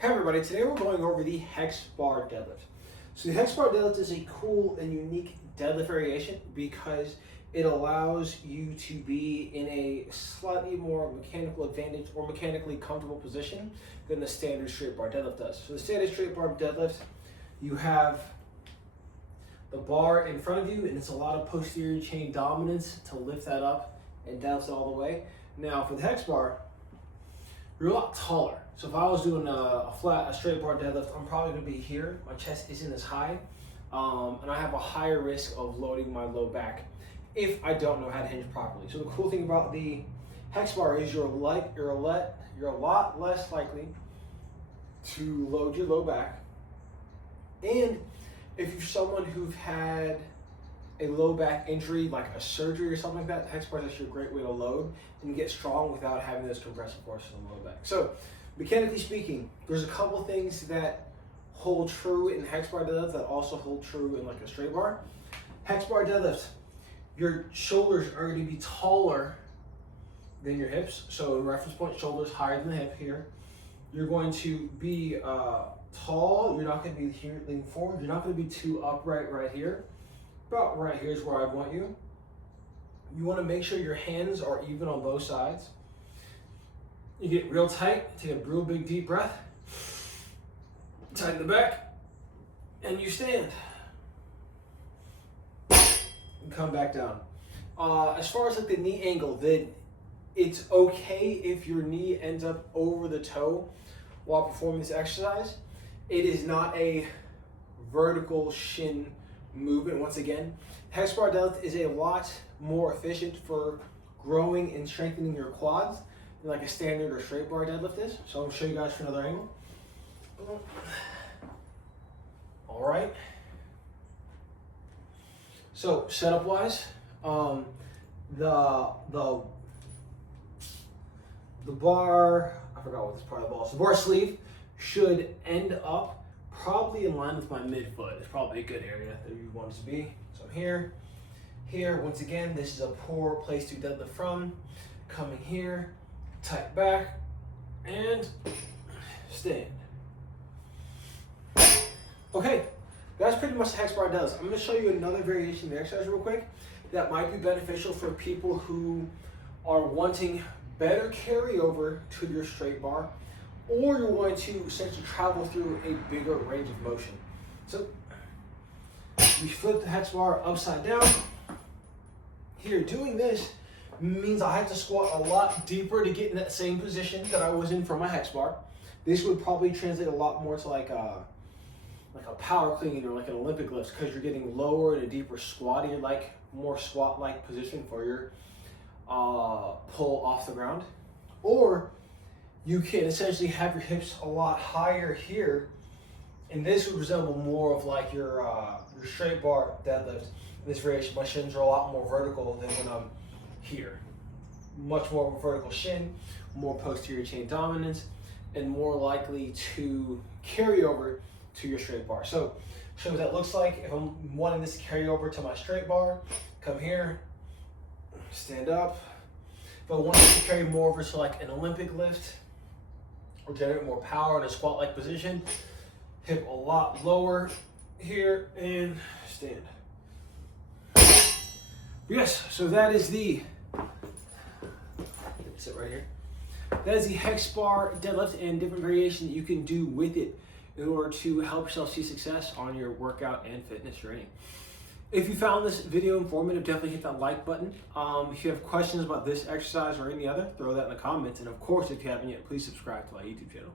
Hey everybody, today we're going over the Hexbar deadlift. So the Hexbar deadlift is a cool and unique deadlift variation because it allows you to be in a slightly more mechanical advantage or mechanically comfortable position than the standard straight bar deadlift does. So the standard straight bar deadlift, you have the bar in front of you and it's a lot of posterior chain dominance to lift that up and deadlift it all the way. Now for the Hexbar, you're a lot taller. So if I was doing a straight bar deadlift, I'm probably gonna be here. My chest isn't as high, and I have a higher risk of loading my low back if I don't know how to hinge properly. So the cool thing about the hex bar is you're a lot less likely to load your low back. And if you're someone who've had a low back injury, like a surgery or something like that, the hex bar is actually a great way to load and get strong without having those compressive forces on the low back. So mechanically speaking, there's a couple things that hold true in hex bar deadlift that also hold true in like a straight bar. Hex bar deadlift, your shoulders are going to be taller than your hips. So in reference point, shoulders higher than the hip here. You're going to be tall. You're not going to be here leaning forward. You're not going to be too upright right here. About right here is where I want you. You want to make sure your hands are even on both sides. You get real tight, take a real big deep breath, tighten the back, and you stand. And come back down. As far as like the knee angle, then it's okay if your knee ends up over the toe while performing this exercise. It is not a vertical shin movement. Once again, hex bar deadlift is a lot more efficient for growing and strengthening your quads than like a standard or straight bar deadlift is. So I'll show you guys from another angle. All right. So setup wise, the bar, I forgot what this part of the ball is. The bar sleeve should end up probably in line with my midfoot. It's probably a good area that you want it to be. So I'm here. Once again, this is a poor place to deadlift from. Coming here, tight back, and stand. Okay, that's pretty much the hex bar does. I'm gonna show you another variation of the exercise real quick that might be beneficial for people who are wanting better carryover to your straight bar, or you're going to essentially travel through a bigger range of motion. So we flip the hex bar upside down. Here, doing this means I have to squat a lot deeper to get in that same position that I was in for my hex bar. This would probably translate a lot more to like a power clean or like an Olympic lift, because you're getting lower and a deeper squatty, like more squat-like position for your pull off the ground. Or you can essentially have your hips a lot higher here, and this would resemble more of like your straight bar deadlift. In this variation, my shins are a lot more vertical than when I'm here. Much more of a vertical shin, more posterior chain dominance, and more likely to carry over to your straight bar. So show what that looks like. If I'm wanting this to carry over to my straight bar, come here, stand up. If I want this to carry more over to like an Olympic lift, or generate more power in a squat-like position, hip a lot lower here and stand. Yes, so that is the, sit right here. That is the hex bar deadlift and different variation that you can do with it in order to help yourself see success on your workout and fitness journey. If you found this video informative, definitely hit that like button. If you have questions about this exercise or any other, throw that in the comments. And of course, if you haven't yet, please subscribe to my YouTube channel.